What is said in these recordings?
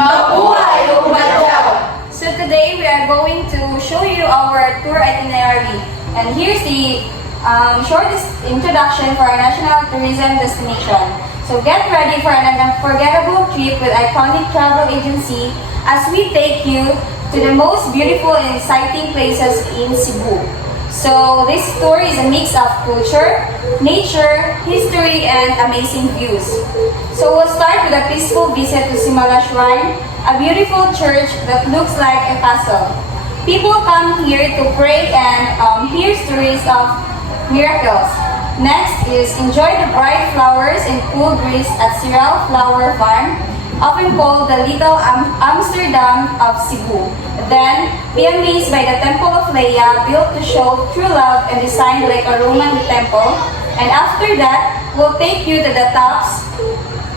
Mabuhay Umadyaw! So today we are going to show you our tour itinerary. And here's the shortest introduction for our national tourism destination. So get ready for an unforgettable trip with Iconic Travel Agency as we take you to the most beautiful and exciting places in Cebu. So this tour is a mix of culture, nature, history, and amazing views. So we'll start with a peaceful visit to Simala Shrine, a beautiful church that looks like a castle. People come here to pray and hear stories of miracles. Next is enjoy the bright flowers and cool breeze at Siral Flower Farm, often called the Little Amsterdam of Cebu. Then, be amazed by the Temple of Leia, built to show true love and designed like a Roman temple. And after that, we'll take you to the tops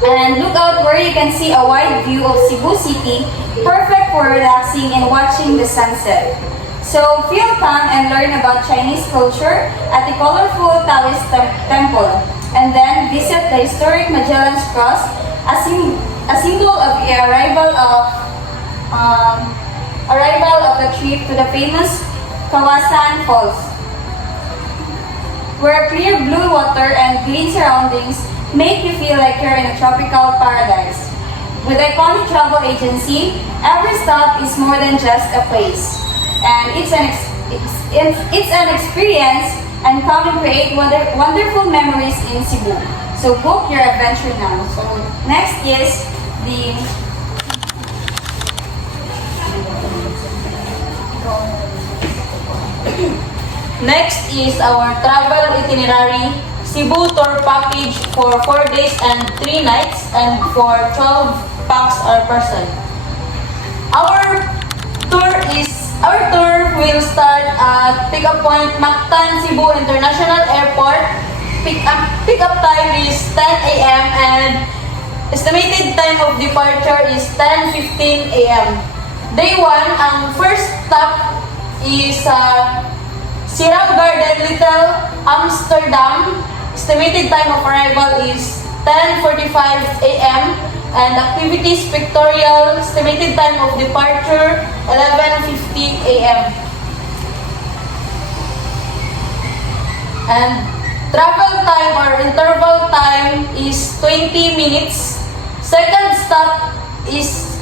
and look out where you can see a wide view of Cebu City, perfect for relaxing and watching the sunset. So, feel calm and learn about Chinese culture at the colorful Taoist temple. And then, visit the historic Magellan's Cross, a symbol of the arrival of the trip to the famous Kawasan Falls, where clear blue water and green surroundings make you feel like you're in a tropical paradise. With Iconic Travel Agency, every stop is more than just a place, and it's an experience, and come and create wonderful memories in Cebu. So book your adventure now. So next is the Next is our travel itinerary, Cebu tour package for 4 days and 3 nights and for 12 packs per person. Our tour will start at Pick-up Point Mactan Cebu International Airport. Pick-up time is 10 a.m. and estimated time of departure is 10:15 a.m. Day 1, ang first stop is Siral Garden, Little Amsterdam. Estimated time of arrival is 10:45 a.m. and activities pictorial. Estimated time of departure 11:50 a.m. And travel time or interval time is 20 minutes. Second stop is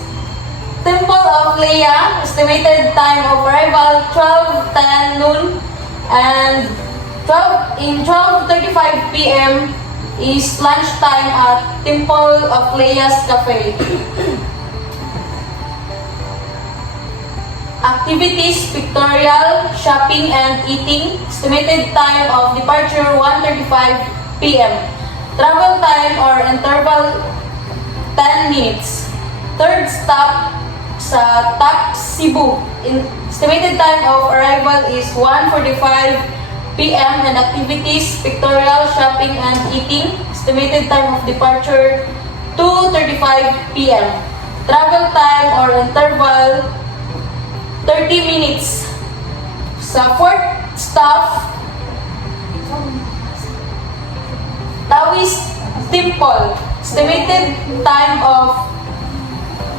Temple of Leia. Estimated time of arrival 12:10 noon. And 12:35 p.m. is lunchtime at Temple of Leia's Cafe. Activities, pictorial, shopping, and eating. Estimated time of departure 1:35 p.m. Travel time or interval 10 minutes. Third stop sa TAP Cebu. Estimated time of arrival is 1:45 p.m. and activities, pictorial, shopping, and eating. Estimated time of departure 2:35 p.m. Travel time or interval 30 minutes. Sa fourth stop, Taoist Temple. Estimated time of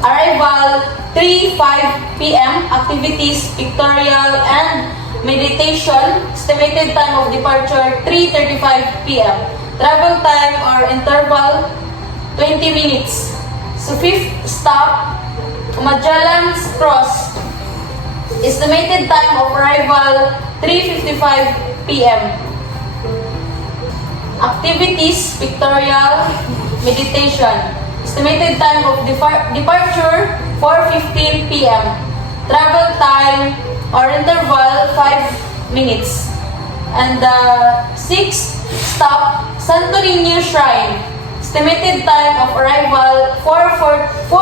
arrival 3:05 p.m. Activities, pictorial, and meditation. Estimated time of departure 3:35 p.m. Travel time or interval 20 minutes. So fifth stop, Magellan's Cross. Estimated time of arrival 3:55 p.m. Activities, pictorial, meditation. Estimated time of departure 4:15 p.m. Travel time or interval 5 minutes. And the sixth stop, Santo Niño Shrine. Estimated time of arrival 4:20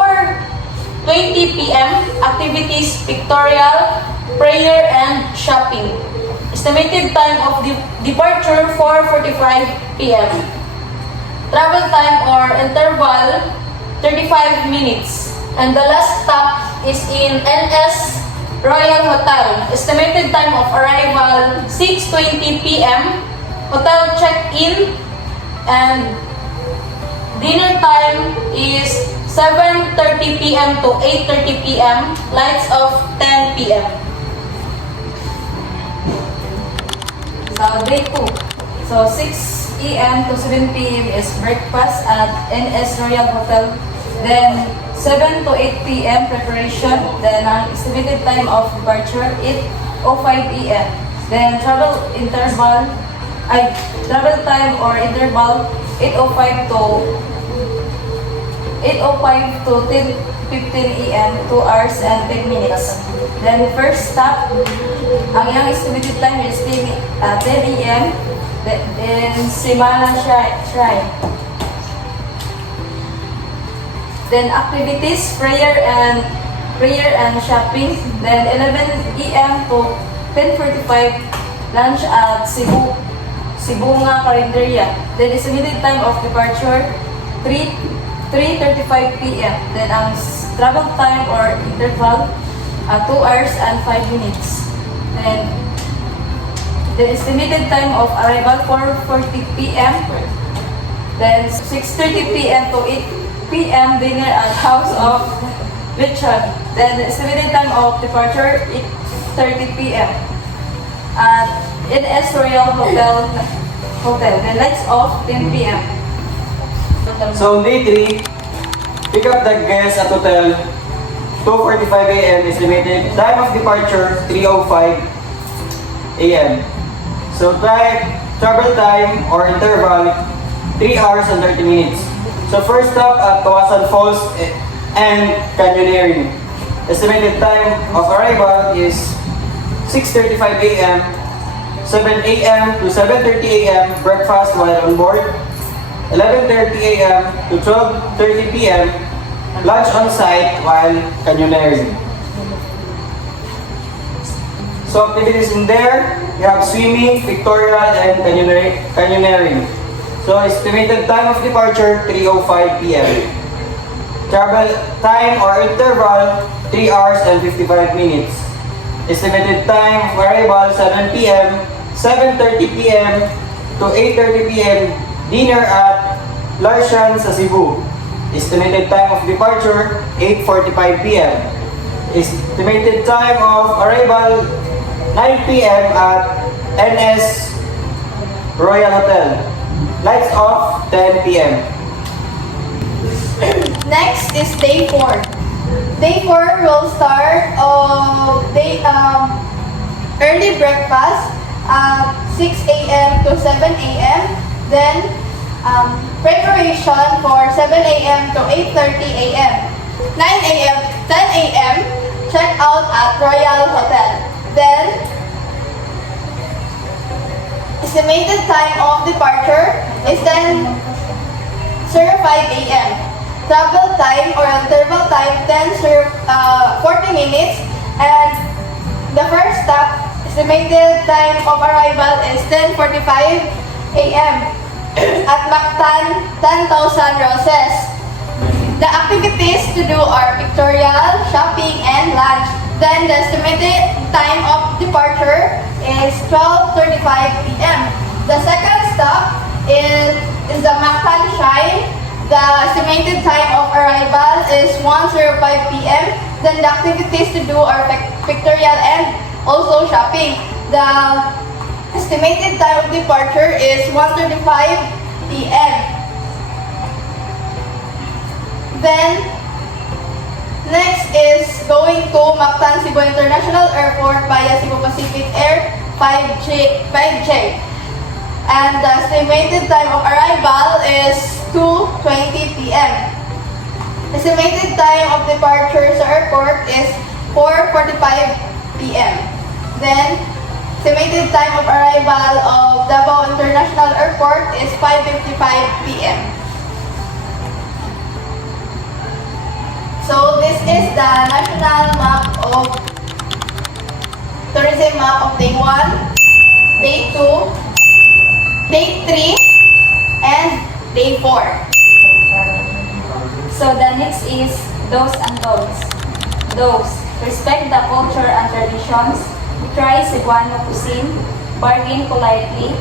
p.m. Activities, pictorial, prayer, and shopping. Estimated time of departure 4:45 p.m. Travel time or interval 35 minutes. And the last stop is in NS Royal Hotel. Estimated time of arrival 6:20 p.m. Hotel check-in and dinner time is 7:30 p.m. to 8:30 p.m. Lights off 10 p.m. So, day 2. So, 6 a.m. to 7 p.m. is breakfast at NS Royal Hotel. Then, 7 to 8 p.m. preparation. Then, ang estimated time of departure, 8:05 p.m. Then, travel time or interval, 8:05 to 10:15 a.m., 2 hours and 10 minutes. Then, first stop, ang iyang estimated time is 10 a.m. in Simala Shrine. Then, activities, prayer and shopping. Then, 11 a.m. to 10:45, lunch at Sibunga Carinderia. Then, estimated time of departure, 3:35 p.m. Then, ang travel time or interval, 2 hours and 5 minutes. Then, the estimated time of arrival, 4:40 p.m. Then, 6:30 p.m. to 8 p.m. dinner at House of Richard. Then, the estimated time of departure, 8:30 p.m. at NS Royal Hotel. Then, lights off, 10 p.m. So on day 3, pick up the guests at hotel, 2:45 a.m. estimated. Time of departure, 3:05 a.m. So travel time or interval, 3 hours and 30 minutes. So first stop at Kawasan Falls and Canyoneering. Estimated time of arrival is 6:35 a.m., 7 a.m. to 7:30 a.m. breakfast while on board, 11:30 a.m. to 12:30 p.m. lunch on site while canyoneering. So activities in there, you have swimming, pictorial, and canyoneering. So estimated time of departure, 3:05 p.m. Travel time or interval, 3 hours and 55 minutes. Estimated time of arrival, 7 p.m., 7:30 p.m. to 8:30 p.m. dinner at Larshan sa Cebu. Estimated time of departure, 8:45 p.m. Estimated time of arrival, 9 p.m. at NS Royal Hotel. Lights off, 10 p.m. Next is day 4. Day 4 will start early breakfast at 6 a.m. to 7 a.m. Then preparation for 7 a.m. to 8:30 a.m. 9 a.m. 10 a.m. check out at Royal Hotel. Then estimated time of departure is 10:05 a.m. Travel time or interval time 40 minutes, and the first stop estimated time of arrival is 10:45 a.m. at Mactan 10,000 Roses. The activities to do are pictorial, shopping, and lunch. Then the estimated time of departure is 12:35 p.m. The second stop is the Mactan Shrine. The estimated time of arrival is 1:05 p.m. Then the activities to do are pictorial and also shopping. The estimated time of departure is 1:35 p.m. Then, next is going to Mactan Cebu International Airport via Cebu Pacific Air 5J. And the estimated time of arrival is 2:20 p.m. Estimated time of departure sa airport is 4:45 p.m. Then, estimated time of arrival of Davao International Airport is 5:55 p.m. So, this is the national map of tourism map of day 1, day 2, day 3, and day 4. So the next is do's and don'ts. Do's: respect the culture and traditions, try Cebuano cuisine, bargain politely,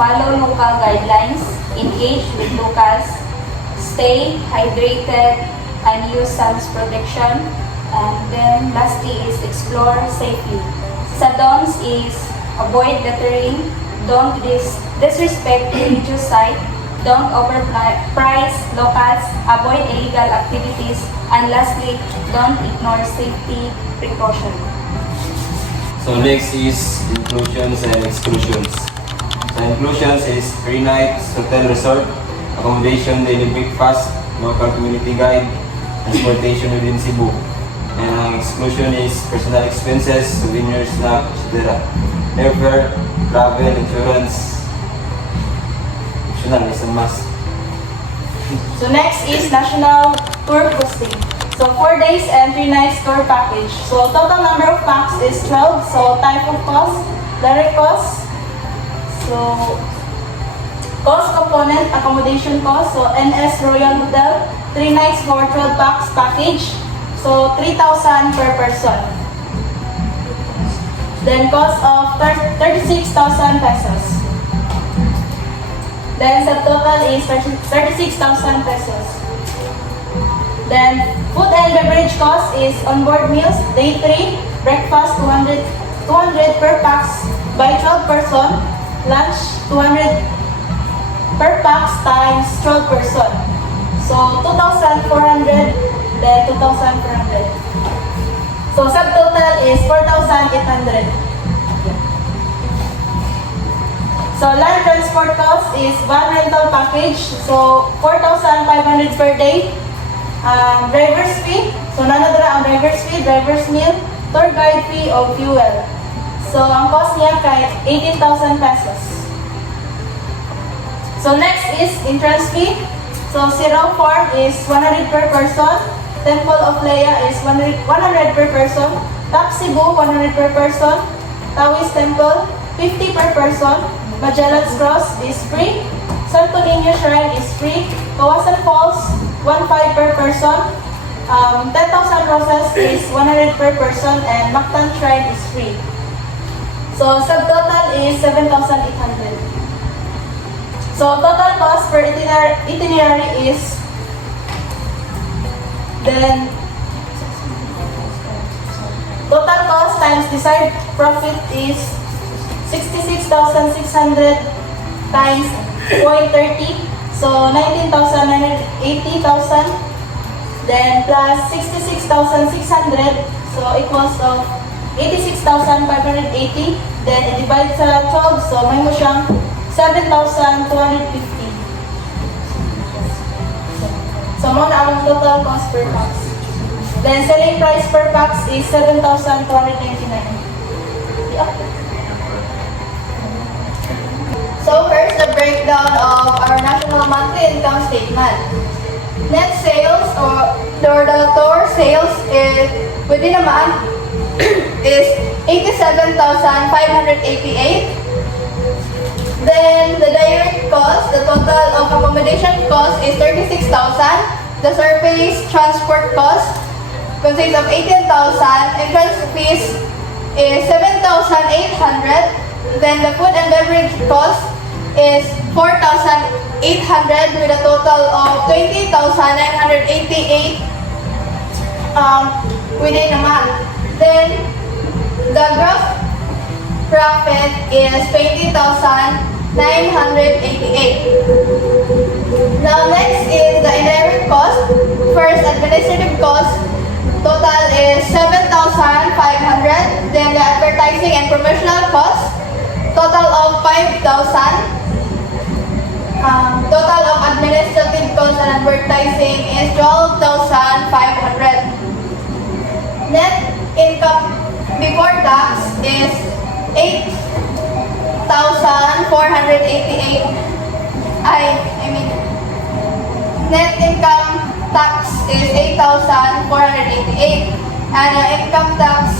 follow local guidelines, engage with locals, stay hydrated, and use sun's protection. And then lastly is explore safely. Sa don'ts is avoid littering, don't disrespect religious site, don't overprice locals, avoid illegal activities, and lastly, don't ignore safety precaution. So next is inclusions and exclusions. So inclusions is 3 nights hotel resort, accommodation, daily breakfast, local community guide, transportation within Cebu. And ang exclusion is personal expenses, souvenirs, snack, etc. Airfare, travel, insurance. Optional is a must. So next is national tour costing. So 4 days and 3 nights tour package. So total number of packs is 12. So type of cost, direct cost. So cost component, accommodation cost. So NS Royal Hotel, 3 nights for 12 packs package. So 3,000 per person. Then cost of 36,000 pesos. Then subtotal is 36,000 pesos. Then food and beverage cost is onboard meals, day 3, breakfast 200 per pax by 12 person, lunch 200 per pax times 12 person. So 2,400, then 2,400. So subtotal is 4,800. So land transport cost is van rental package. So 4,500 per day. Driver's fee. So nanadra ang driver's fee, driver's meal, tour guide fee o fuel. So ang cost niya kay 18,000 pesos. So next is entrance fee. So Sirao Farm is 100 per person. Temple of Leia is 100 per person. Tax Cebu 100 per person. Taoist Temple 50 per person. Magellan's Cross is free. Santo Niño Shrine is free. Kawasan Falls 1.5 per person. 10,000 Roses is 100 per person and Mactan Shrine is free. So subtotal is 7,800. So total cost per itinerary is then total cost times desired profit is 66,600 times 0.30, so 19,980,000, then plus 66,600, so equals of 86,580, then i-divide sa 12, so may mo siyang 7,250. So mo na ang total cost per pax. Then selling price per pax is 7,299. So first, the breakdown of our national monthly income statement. Net sales or the tour sales is within a month is 87,588. Then the direct cost, the total of accommodation cost is 36,000. The surface transport cost consists of 18,000. Entrance fees is 7,800. Then the food and beverage cost is 4,800 with a total of 20,988 within a month. Then the gross profit is 20,988. Now next is the indirect cost. First, administrative cost total is 7,500. Then the advertising and promotional cost total of 5,000. Total of administrative cost and advertising is 12,500. Net income before tax is 8,488. Net income tax is 8,488. And income tax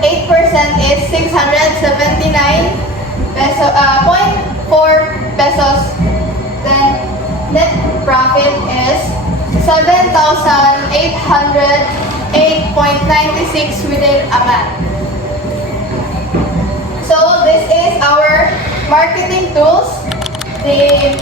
8% is 679 peso, 0.4 pesos. Then net profit is 7,808.96 within a month. So this is our marketing tools. The